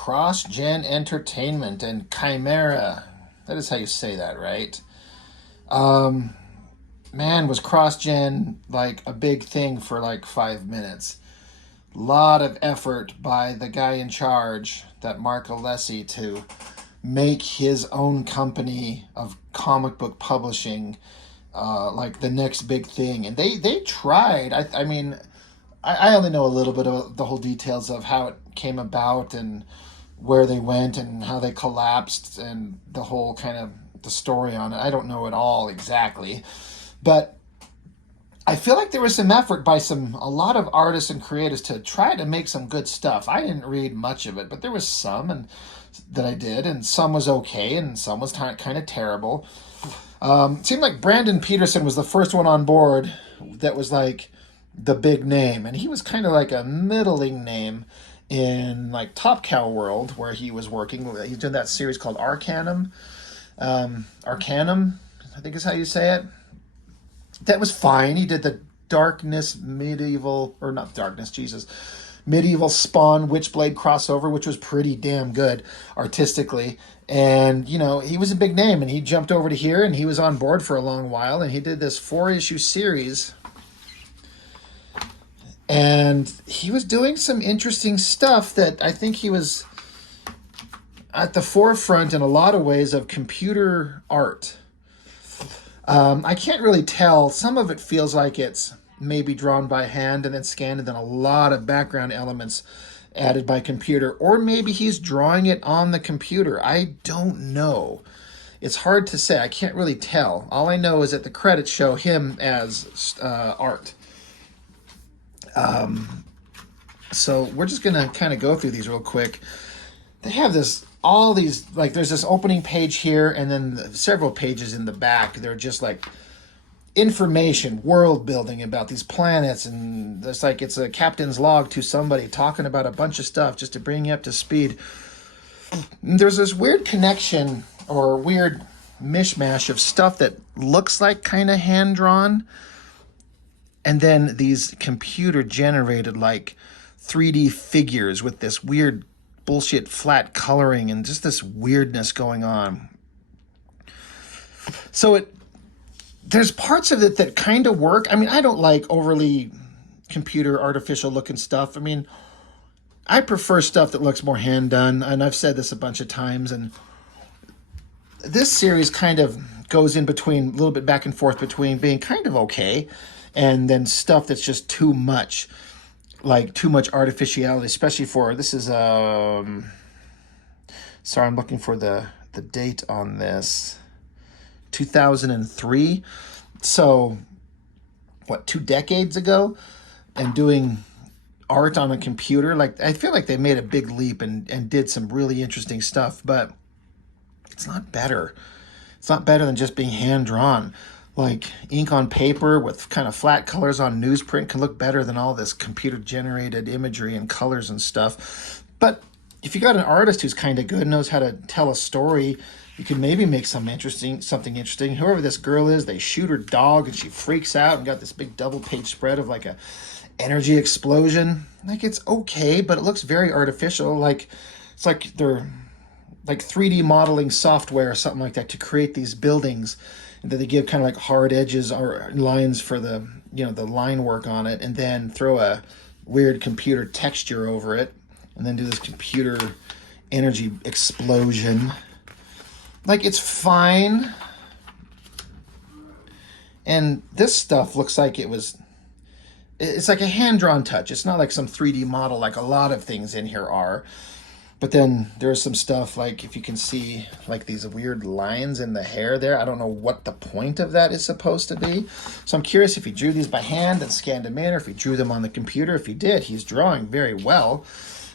CrossGEN Entertainment and Chimera. That is how you say that, right? Um, Man, was CrossGEN like a big thing for like 5 minutes. Lot of effort by the guy in charge, that Mark Alessi, to make his own company of comic book publishing like the next big thing. And they tried. I mean, I only know a little bit of the whole details of how it came about and where they went and how they collapsed and the whole kind of the story on it. I don't know it all exactly, but I feel like there was some effort by a lot of artists and creators to try to make some good stuff. I didn't read much of it, but there was some and that I did, and some was okay, and some was kind of terrible. It seemed like Brandon Peterson was the first one on board that was like the big name, and he was kind of like a middling name in like Top Cow world where he was working. He did that series called Arcanum. Arcanum, I think is how you say it. That was fine. He did the Darkness medieval, or not Darkness, Jesus, medieval Spawn Witchblade crossover, which was pretty damn good artistically. And, you know, he was a big name, and he jumped over to here, and he was on board for a long while, and he did this 4-issue series. And he was doing some interesting stuff that I think he was at the forefront in a lot of ways of computer art. I can't really tell. Some of it feels like it's maybe drawn by hand and then scanned, and then a lot of background elements added by computer. Or maybe he's drawing it on the computer. I don't know. It's hard to say. I can't really tell. All I know is that the credits show him as art. So we're just going to kind of go through these real quick. They have all these, like there's this opening page here and then several pages in the back. They're just like information, world building about these planets, and it's like it's a captain's log to somebody talking about a bunch of stuff just to bring you up to speed. And there's this weird connection or weird mishmash of stuff that looks like kind of hand-drawn, and then these computer generated like 3D figures with this weird bullshit flat coloring and just this weirdness going on. So there's parts of it that kind of work. I mean, I don't like overly computer artificial looking stuff. I mean, I prefer stuff that looks more hand done, and I've said this a bunch of times, and this series kind of goes in between, a little bit back and forth between being kind of okay and then stuff that's just too much, like too much artificiality, especially for, this is, sorry, I'm looking for the date on this, 2003. So, what, 2 decades ago? And doing art on a computer, like, I feel like they made a big leap and did some really interesting stuff, but it's not better. It's not better than just being hand-drawn. Like, ink on paper with kind of flat colors on newsprint can look better than all this computer-generated imagery and colors and stuff. But if you got an artist who's kind of good, knows how to tell a story, you could maybe make something interesting. Whoever this girl is, they shoot her dog and she freaks out and got this big double-page spread of like a energy explosion. Like, it's okay, but it looks very artificial. Like, it's like they're like 3D modeling software or something like that to create these buildings, and that they give kind of like hard edges or lines for the, you know, the line work on it, and then throw a weird computer texture over it, and then do this computer energy explosion. Like, it's fine. And this stuff looks like it's like a hand-drawn touch. It's not like some 3D model like a lot of things in here are. But then there's some stuff, like, if you can see, like, these weird lines in the hair there. I don't know what the point of that is supposed to be. So I'm curious if he drew these by hand and scanned them in, or if he drew them on the computer. If he did, he's drawing very well.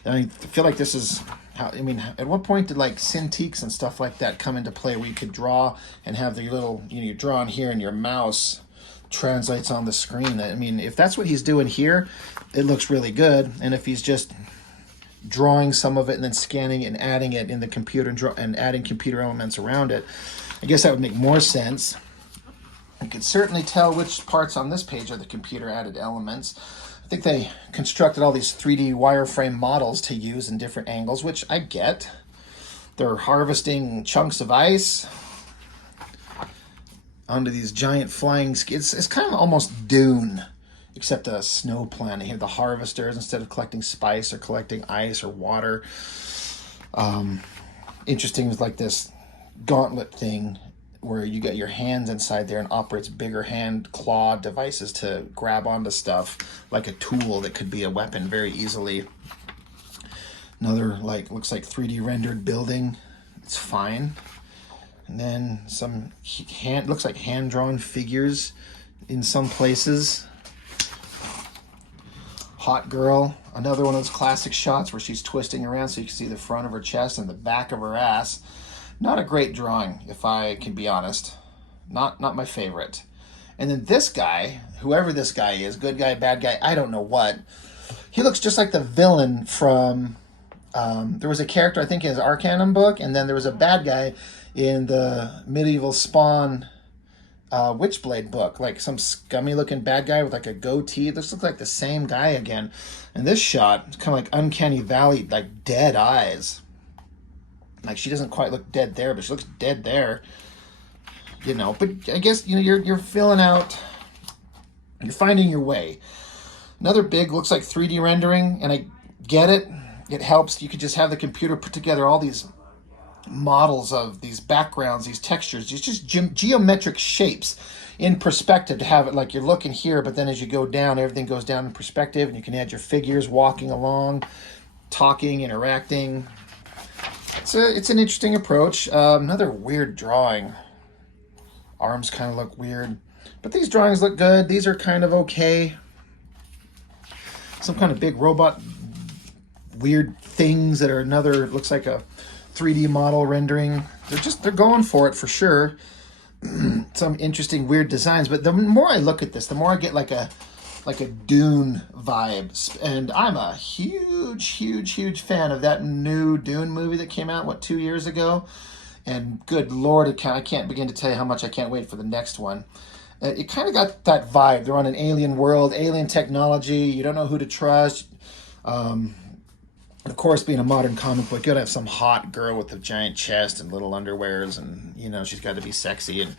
And I feel like this is how, I mean, at what point did, like, Cintiqs and stuff like that come into play, where you could draw and have your little, you know, you draw on here and your mouse translates on the screen? I mean, if that's what he's doing here, it looks really good. And if he's just drawing some of it and then scanning it and adding it in the computer and adding computer elements around it, I guess that would make more sense. I could certainly tell which parts on this page are the computer added elements. I think they constructed all these 3D wireframe models to use in different angles, which I get. They're harvesting chunks of ice onto these giant flying skids. It's kind of almost Dune, except a snow planet. Here, the harvesters, instead of collecting spice or collecting ice or water. Interesting is like this gauntlet thing where you get your hands inside there and operates bigger hand claw devices to grab onto stuff like a tool that could be a weapon very easily. Another like looks like 3D rendered building. It's fine. And then some looks like hand-drawn figures in some places. Hot girl, another one of those classic shots where she's twisting around so you can see the front of her chest and the back of her ass. Not a great drawing, if I can be honest. Not my favorite. And then this guy, whoever this guy is, good guy, bad guy, I don't know what. He looks just like the villain from... there was a character, I think, in his Arcanum book, and then there was a bad guy in the Medieval Spawn Witchblade book. Like some scummy-looking bad guy with like a goatee. This looks like the same guy again. And this shot, it's kind of like Uncanny Valley, like dead eyes. Like she doesn't quite look dead there, but she looks dead there. You know, but I guess, you know, you're filling out, you're finding your way. Another big, looks like 3D rendering, and I get it. It helps. You could just have the computer put together all these models of these backgrounds, these textures, these just geometric shapes in perspective to have it like you're looking here, but then as you go down, everything goes down in perspective, and you can add your figures walking along, talking, interacting. It's an interesting approach. Another weird drawing. Arms kind of look weird, but these drawings look good. These are kind of okay. Some kind of big robot weird things that are another, looks like a 3D model rendering. They're going for it for sure. Some interesting weird designs, but the more I look at this, the more I get like a Dune vibe. And I'm a huge fan of that new Dune movie that came out, 2 years ago? And good Lord, I can't begin to tell you how much I can't wait for the next one. It kind of got that vibe. They're on an alien world, alien technology. You don't know who to trust. Of course, being a modern comic book, you gotta have some hot girl with a giant chest and little underwears, and, you know, she's got to be sexy, and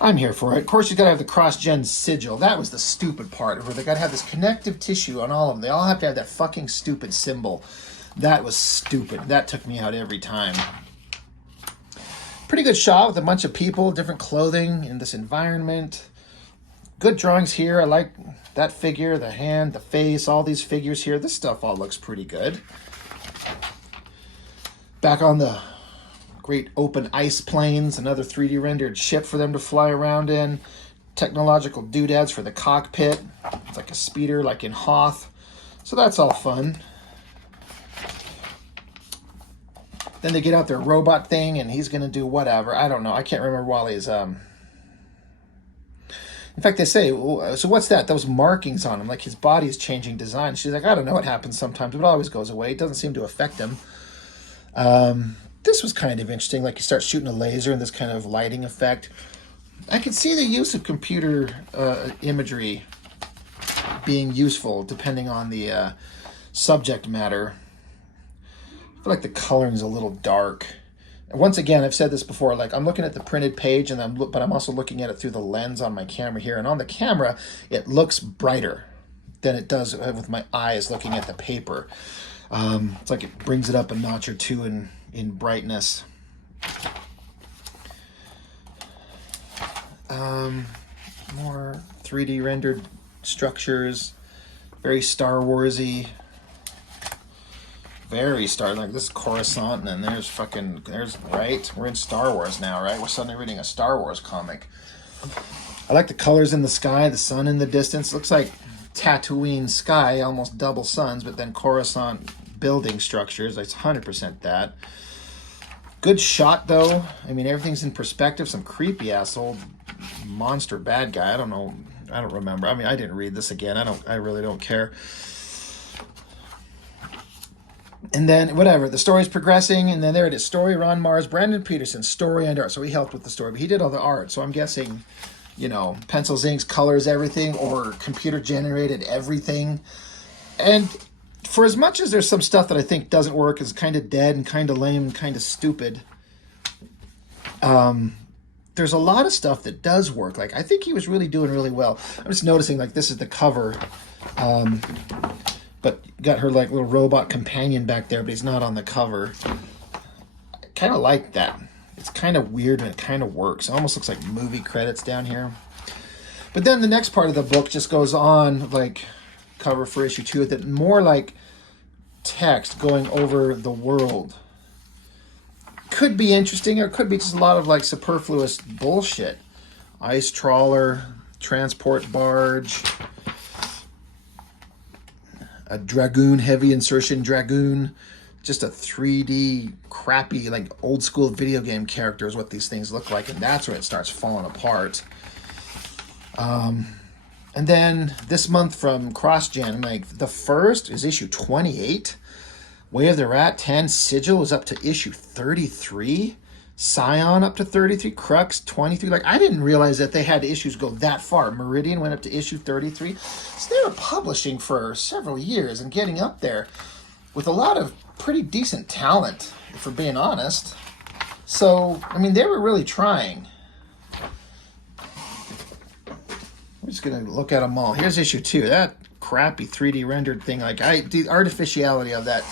I'm here for it. Of course, you gotta have the CROSSGEN sigil. That was the stupid part, where they gotta have this connective tissue on all of them. They all have to have that fucking stupid symbol. That was stupid. That took me out every time. Pretty good shot with a bunch of people, different clothing in this environment. Good drawings here. I like that figure, the hand, the face, all these figures here. This stuff all looks pretty good. Back on the great open ice plains, another 3D rendered ship for them to fly around in. Technological doodads for the cockpit. It's like a speeder, like in Hoth. So that's all fun. Then they get out their robot thing, and he's going to do whatever. I don't know. I can't remember Wally's... In fact, they say, so what's that? Those markings on him, like his body's changing design. She's like, I don't know, it happens sometimes, but it always goes away. It doesn't seem to affect him. This was kind of interesting. Like, you start shooting a laser and this kind of lighting effect. I can see the use of computer imagery being useful depending on the subject matter. I feel like the coloring is a little dark. Once again, I've said this before, like I'm looking at the printed page, but I'm also looking at it through the lens on my camera here. And on the camera, it looks brighter than it does with my eyes looking at the paper. It's like it brings it up a notch or two in brightness. More 3D rendered structures, very Star Warsy. Very Star, like this is Coruscant, and then there's right? We're in Star Wars now, right? We're suddenly reading a Star Wars comic. I like the colors in the sky, the sun in the distance. Looks like Tatooine sky, almost double suns, but then Coruscant building structures. It's 100% that. Good shot, though. I mean, everything's in perspective. Some creepy-ass old monster bad guy. I don't know. I don't remember. I mean, I didn't read this again. I really don't care. And then, whatever, the story's progressing, and then there it is. Story, Ron Marz, Brandon Peterson, story and art. So he helped with the story, but he did all the art. So I'm guessing, you know, pencils, inks, colors, everything, or computer generated everything. And for as much as there's some stuff that I think doesn't work, is kind of dead and kind of lame and kind of stupid, there's a lot of stuff that does work. Like, I think he was really doing really well. I'm just noticing, like, this is the cover, but got her, like, little robot companion back there, but he's not on the cover. I kind of like that. It's kind of weird and it kind of works. It almost looks like movie credits down here. But then the next part of the book just goes on, like, cover for issue 2, that more like text going over the world. Could be interesting, or it could be just a lot of like superfluous bullshit. Ice trawler, transport barge, a dragoon, heavy insertion dragoon, just a 3D crappy like old school video game character is what these things look like, and that's when it starts falling apart. And then this month from CrossGen, like the first is issue 28. Way of the Rat 10, Sigil was up to issue 33. Scion up to 33. Crux 23. Like, I didn't realize that they had issues go that far. Meridian went up to issue 33. So they were publishing for several years and getting up there with a lot of pretty decent talent, if we're being honest. So, I mean, they were really trying. I'm just going to look at them all. Here's issue 2. That crappy 3D rendered thing, like, the artificiality of that,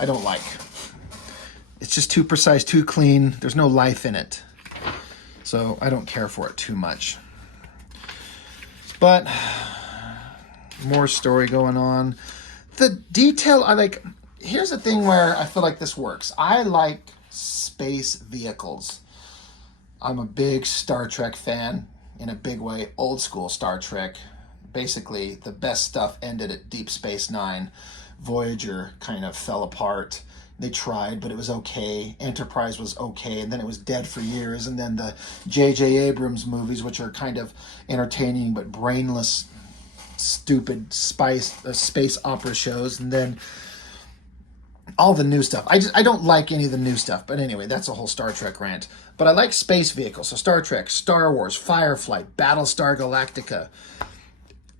I don't like. It's just too precise, too clean. There's no life in it. So I don't care for it too much. But more story going on. The detail, I like, here's the thing where I feel like this works. I like space vehicles. I'm a big Star Trek fan in a big way. Old school Star Trek. Basically, the best stuff ended at Deep Space Nine. Voyager kind of fell apart. They tried, but it was okay. Enterprise was okay, and then it was dead for years. And then the J.J. Abrams movies, which are kind of entertaining but brainless, stupid space opera shows. And then all the new stuff. I don't like any of the new stuff. But anyway, that's a whole Star Trek rant. But I like space vehicles. So Star Trek, Star Wars, Firefly, Battlestar Galactica.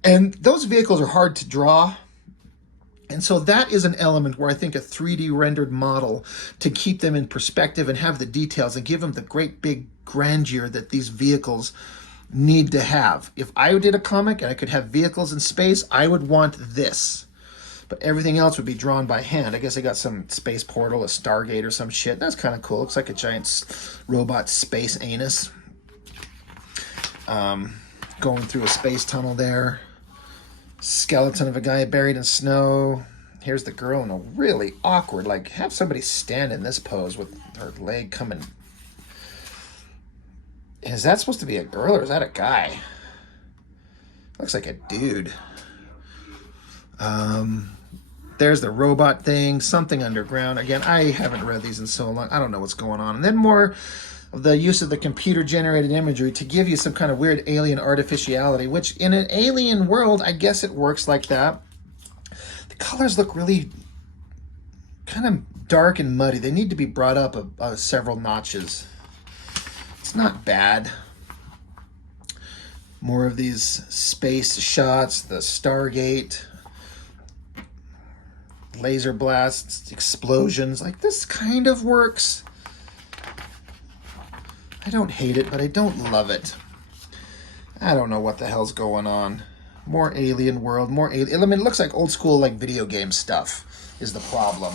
And those vehicles are hard to draw. And so that is an element where I think a 3D rendered model to keep them in perspective and have the details and give them the great big grandeur that these vehicles need to have. If I did a comic and I could have vehicles in space, I would want this. But everything else would be drawn by hand. I guess I got some space portal, a Stargate or some shit. That's kind of cool. Looks like a giant robot space anus. Going through a space tunnel there. Skeleton of a guy buried in snow. Here's the girl in a really awkward, like, have somebody stand in this pose with her leg coming. Is that supposed to be a girl or is that a guy? Looks like a dude. There's the robot thing, something underground. Again, I haven't read these in so long. I don't know what's going on. And then more of the use of the computer-generated imagery to give you some kind of weird alien artificiality, which in an alien world, I guess it works like that. The colors look really kind of dark and muddy. They need to be brought up several notches. It's not bad. More of these space shots, the Stargate, laser blasts, explosions. Like, this kind of works. I don't hate it, but I don't love it. I don't know what the hell's going on. More alien world, more alien. I mean, it looks like old school, like, video game stuff is the problem.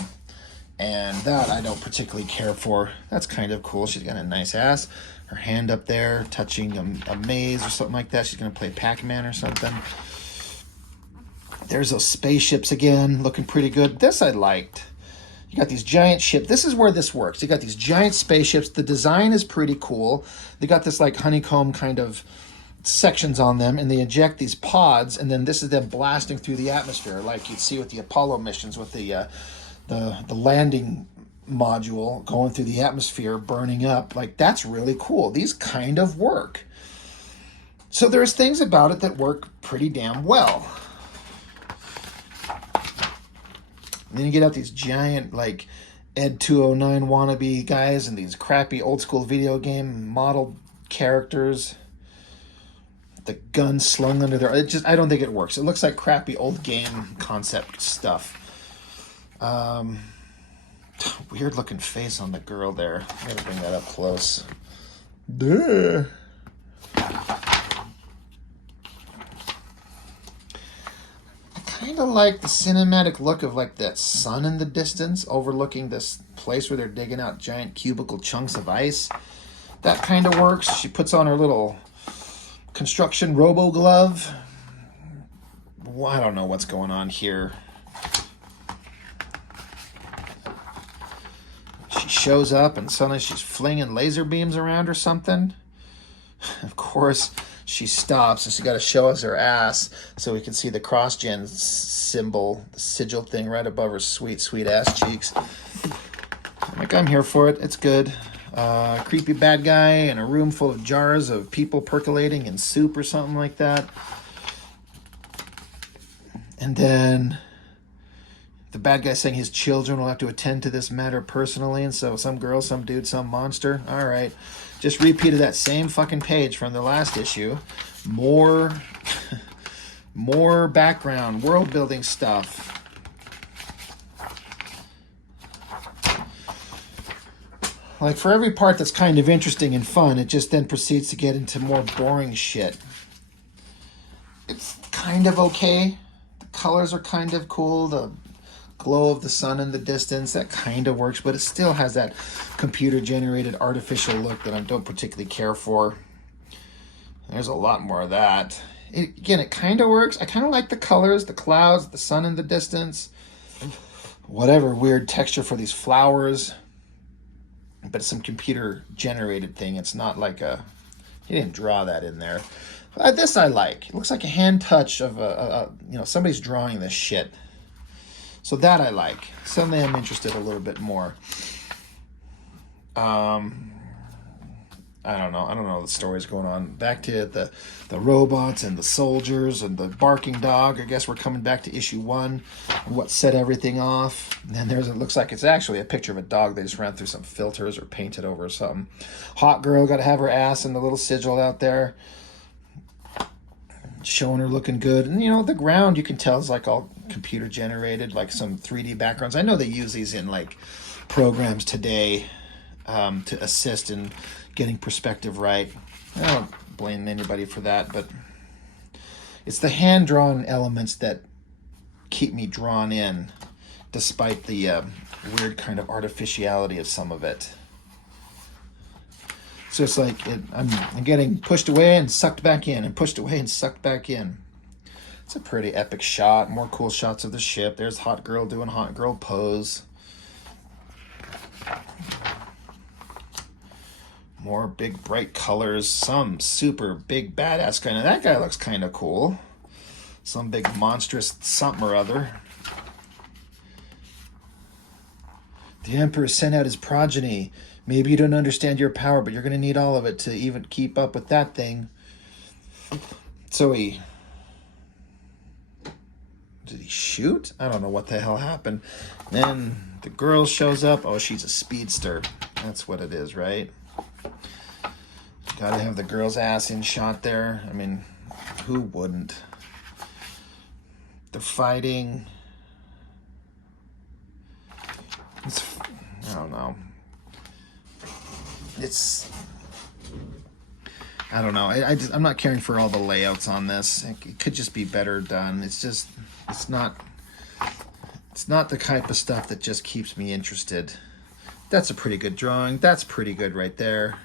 And that I don't particularly care for. That's kind of cool. She's got a nice ass. Her hand up there, touching a maze or something like that. She's going to play Pac-Man or something. There's those spaceships again, looking pretty good. This I liked. You got these giant ships. This is where this works. You got these giant spaceships. The design is pretty cool. They got this like honeycomb kind of sections on them, and they eject these pods, and then this is them blasting through the atmosphere, like you'd see with the Apollo missions with the landing module going through the atmosphere, burning up. Like, that's really cool. These kind of work. So there's things about it that work pretty damn well. And then you get out these giant, like, Ed 209 wannabe guys and these crappy old school video game model characters. The gun slung under their... I don't think it works. It looks like crappy old game concept stuff. Weird looking face on the girl there. I gotta bring that up close. Duh. Kind of like the cinematic look of like that sun in the distance overlooking this place where they're digging out giant cubical chunks of ice. That kind of works. She puts on her little construction robo glove. Well, I don't know what's going on here. She shows up and suddenly she's flinging laser beams around or something. Of course, she stops and she's got to show us her ass so we can see the CROSSGEN symbol, the sigil thing right above her sweet, sweet ass cheeks. I'm like, I'm here for it. It's good. Creepy bad guy in a room full of jars of people percolating in soup or something like that. And then the bad guy saying his children will have to attend to this matter personally. And so some girl, some dude, some monster. All right. Just repeated that same fucking page from the last issue. More background, world building stuff. Like for every part that's kind of interesting and fun, it just then proceeds to get into more boring shit. It's kind of okay. The colors are kind of cool. The glow of the sun in the distance, that kind of works, but it still has that computer-generated artificial look that I don't particularly care for. There's a lot more of that. Again, it kind of works. I kind of like the colors, the clouds, the sun in the distance, whatever weird texture for these flowers. But it's some computer-generated thing. It's not like he didn't draw that in there. This I like. It looks like a hand touch of somebody's drawing this shit. So that I like. Suddenly I'm interested a little bit more. I don't know the stories going on. Back to the robots and the soldiers and the barking dog. I guess we're coming back to issue 1. What set everything off. And then it looks like it's actually a picture of a dog they just ran through some filters or painted over or something. Hot girl got to have her ass in the little sigil out there. Showing her looking good. And the ground you can tell is like all computer generated, like some 3D backgrounds. I know they use these in like programs today to assist in getting perspective right. I don't blame anybody for that, but it's the hand-drawn elements that keep me drawn in, despite the weird kind of artificiality of some of it. So it's like I'm getting pushed away and sucked back in, and pushed away and sucked back in. It's a pretty epic shot. More cool shots of the ship. There's hot girl doing hot girl pose. More big bright colors. Some super big badass kind of. That guy looks kind of cool. Some big monstrous something or other. The Emperor sent out his progeny. Maybe you don't understand your power, but you're going to need all of it to even keep up with that thing. So did he shoot? I don't know what the hell happened. Then the girl shows up. Oh, she's a speedster. That's what it is, right? Gotta have the girl's ass in shot there. I mean, who wouldn't? They're fighting. I don't know. I don't know. I'm not caring for all the layouts on this. It could just be better done. It's not the type of stuff that just keeps me interested. That's a pretty good drawing. That's pretty good right there.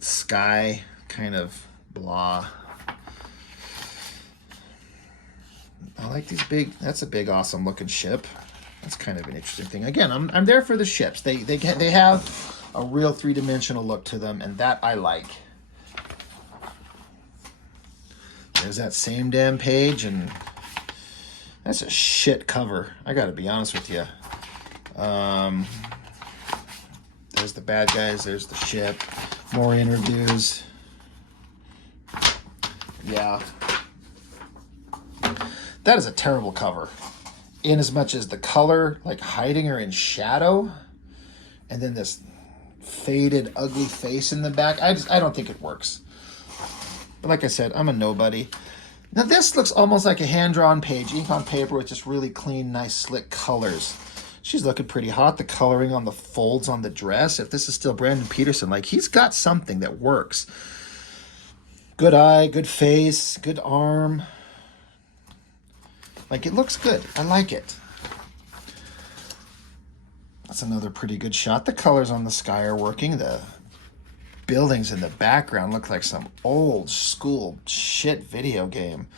Sky, kind of blah. I like these big. That's a big, awesome looking ship. That's kind of an interesting thing. Again, I'm there for the ships. They have a real 3-dimensional look to them, and that I like. There's that same damn page, and that's a shit cover. I got to be honest with you. There's the bad guys. There's the ship. More interviews. Yeah. That is a terrible cover. In as much as the color, like hiding her in shadow, and then this faded, ugly face in the back. I don't think it works. But like I said, I'm a nobody. Now this looks almost like a hand-drawn page, ink on paper with just really clean, nice, slick colors. She's looking pretty hot. The coloring on the folds on the dress. If this is still Brandon Peterson, like he's got something that works. Good eye, good face, good arm. Like it looks good. I like it. That's another pretty good shot. The colors on the sky are working. The buildings in the background look like some old school shit video game,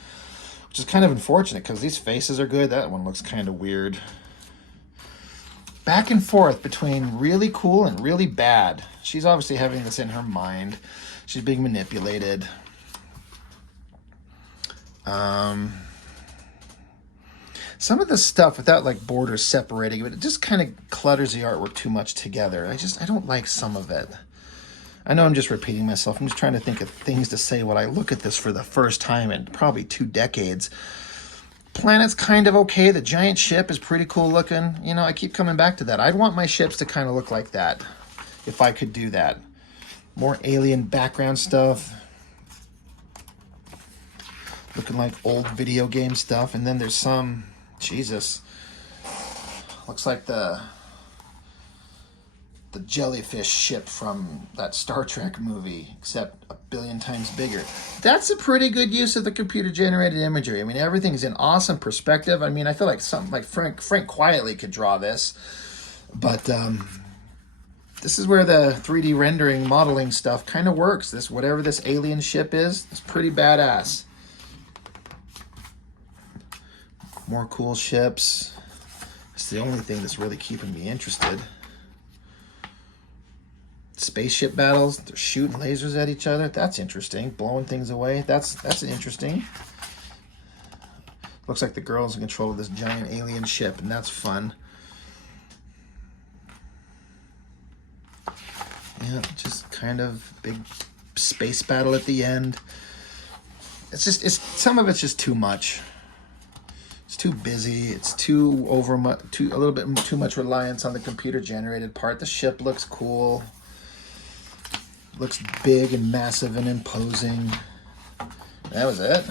which is kind of unfortunate because these faces are good. That one looks kind of weird. Back and forth between really cool and really bad. She's obviously having this in her mind. She's being manipulated. Some of the stuff without like borders separating it just kind of clutters the artwork too much together. I don't like some of it. I know I'm just repeating myself. I'm just trying to think of things to say when I look at this for the first time in probably 2 decades. Planet's kind of okay. The giant ship is pretty cool looking. You know, I keep coming back to that. I'd want my ships to kind of look like that if I could do that. More alien background stuff. Looking like old video game stuff. And then there's some, Jesus, looks like the jellyfish ship from that Star Trek movie, except a billion times bigger. That's a pretty good use of the computer-generated imagery. I mean, everything's in awesome perspective. I mean, I feel like something like Frank Quietly could draw this. But this is where the 3D rendering modeling stuff kind of works. This, whatever this alien ship is, it's pretty badass. More cool ships. It's the only thing that's really keeping me interested. Spaceship battles. They're shooting lasers at each other. That's interesting. Blowing things away. That's interesting. Looks like the girl's in control of this giant alien ship, and that's fun. Yeah, just kind of big space battle at the end. It's some of it's just too much. It's too busy. It's a little bit too much reliance on the computer generated part. The ship looks cool. Looks big and massive and imposing. That was it.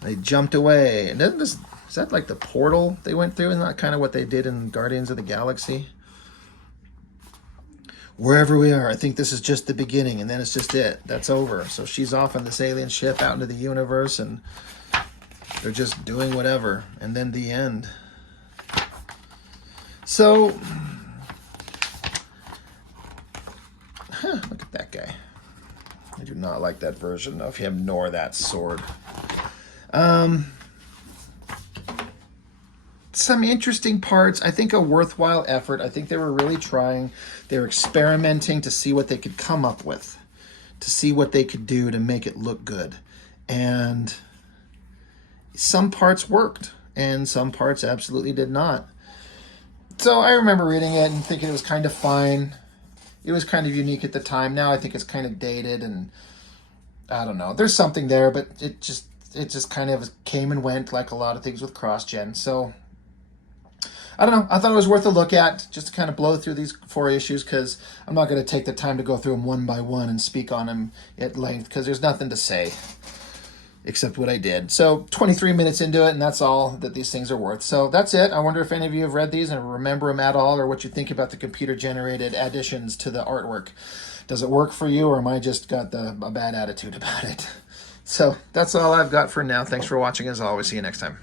They jumped away. And is that like the portal they went through? Isn't that kind of what they did in Guardians of the Galaxy? Wherever we are, I think this is just the beginning, and then it's just it. That's over. So she's off on this alien ship out into the universe, and they're just doing whatever. And then the end. So, look at that guy. I do not like that version of him nor that sword. Some interesting parts. I think a worthwhile effort. I think they were really trying. They were experimenting to see what they could come up with, to see what they could do to make it look good. And some parts worked, and some parts absolutely did not. So I remember reading it and thinking it was kind of fine. It was kind of unique at the time. Now I think it's kind of dated, and I don't know. There's something there, but it just kind of came and went like a lot of things with CROSSGEN. So I don't know. I thought it was worth a look at, just to kind of blow through these 4 issues, because I'm not going to take the time to go through them one by one and speak on them at length, because there's nothing to say except what I did. So 23 minutes into it, and that's all that these things are worth. So that's it. I wonder if any of you have read these and remember them at all, or what you think about the computer-generated additions to the artwork. Does it work for you, or am I just got a bad attitude about it? So that's all I've got for now. Thanks for watching, as always. See you next time.